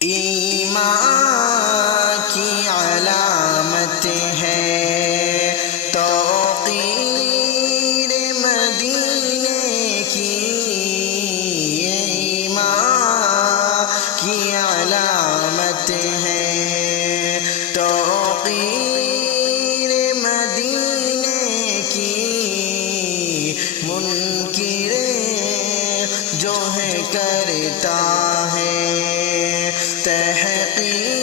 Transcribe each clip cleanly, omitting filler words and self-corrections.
ایمان کی علامت ہے توقیر مدینے کی، ایمان کی علامت ہے توقیر مدینے کی، منکر جو ہے کرتا ہے تحقیر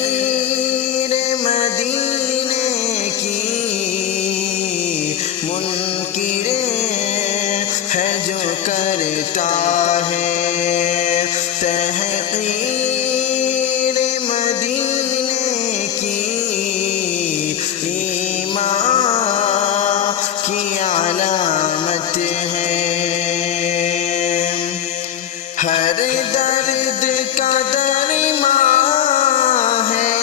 مدینے کی، منکر ہے جو کرتا ہے تحقیر مدینے کی، ایمان کی علامت ہے۔ ہر درد کا درمان ہے،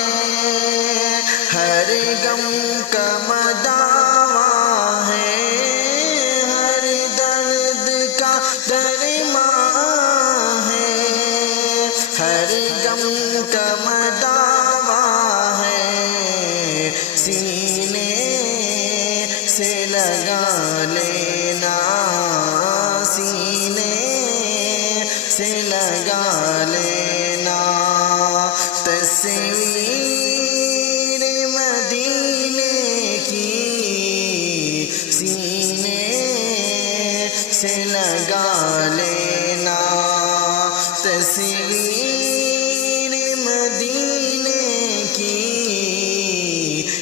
ہر غم کا مداوا ہے، ہر درد کا درمان ہے، ہر غم کا مداوا ہے، سینے سے لگا لینا، سینے سے لگا لینا، تصویر مدینے کی، سینے سے لگا لینا، تصویر مدینے کی،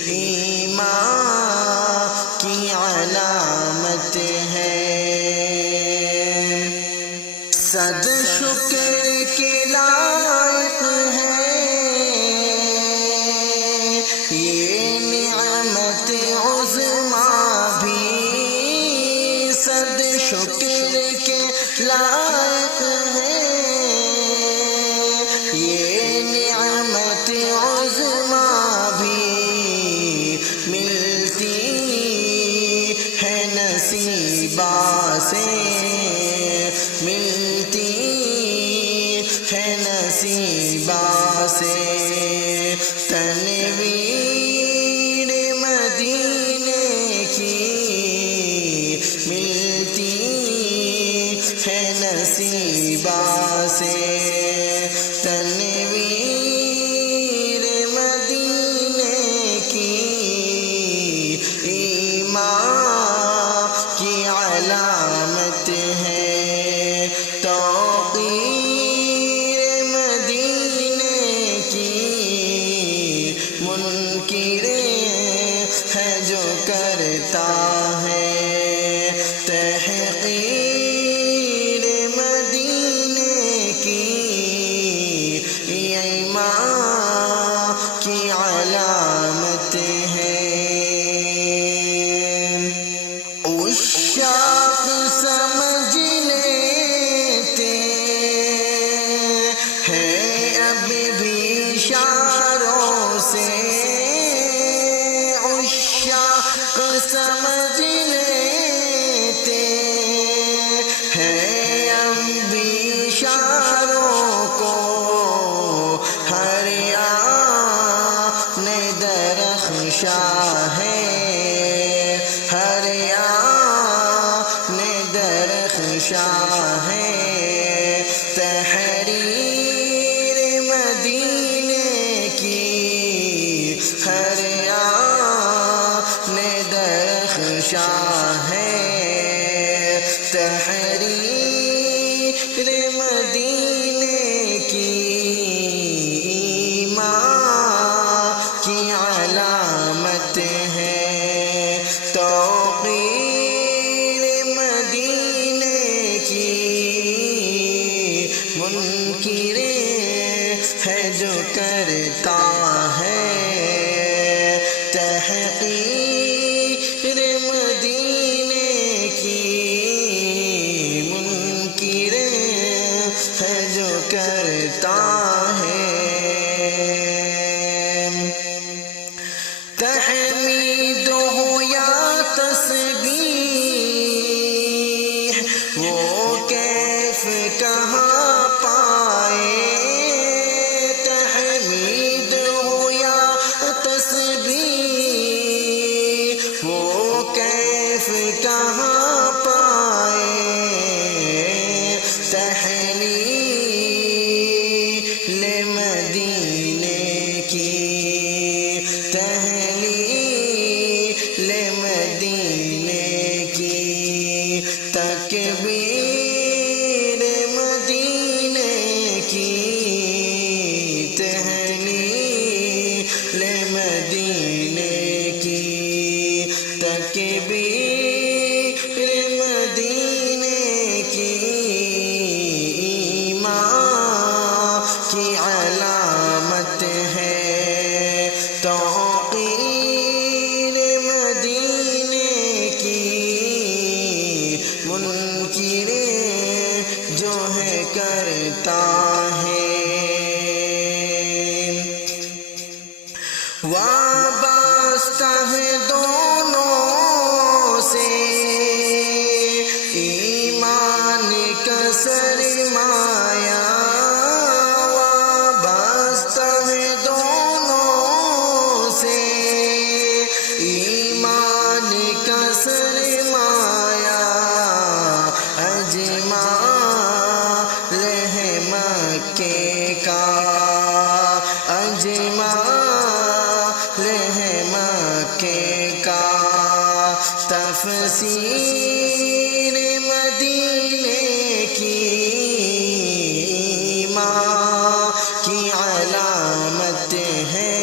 ایمان کی علامت ہے۔ صد شکر کے لائق ہے یہ نعمت عظمیٰ بھی، صد شکر کے لائق ہے یہ نعمت عظمیٰ بھی، ملتی ہے نصیبہ سے، ملتی ہے نصیبہ سے، تنویر مدینے کی، ملتی ہے نصیبہ سے، تنویر مدینے کی، ایمان کی علامت ہے توقیر مدینے کی، منکر ہے جو کرتا ہے تحقیر مدینے کی، ایمان کی علامت ہے۔ عشاق سمجھ لیتے ہیں اب بھی اشاروں سے، عشاق سمجھ لیتے ہیں اب بھی اشاروں کو، ہر آن درخشاں ہے، ہر آن درخشاں ہے، تحریر مدینے کی، ہر آن درخشاں ہے، تحریر مدینے کی، ایمان کی علامت ہے توقیر مدینے کی، منکر ہے جو کرتا ہے تحقیر مدینے کی، منکر ہے جو کرتا ہے تحمید ہو یا تسبیح، وہ کیف کہاں پائے، علامت ہے توقیر مدینے کی منکر جو ہے کرتا ہے وابستہ ہے دونوں سے ایمان کا سرمایہ وابستہ ہے دونوں سے ایمان کا سرمایہ اجمال ہے مکے کا اجمال ہے مکے کا تفسیر مدینے کی ماں کی علامت ہے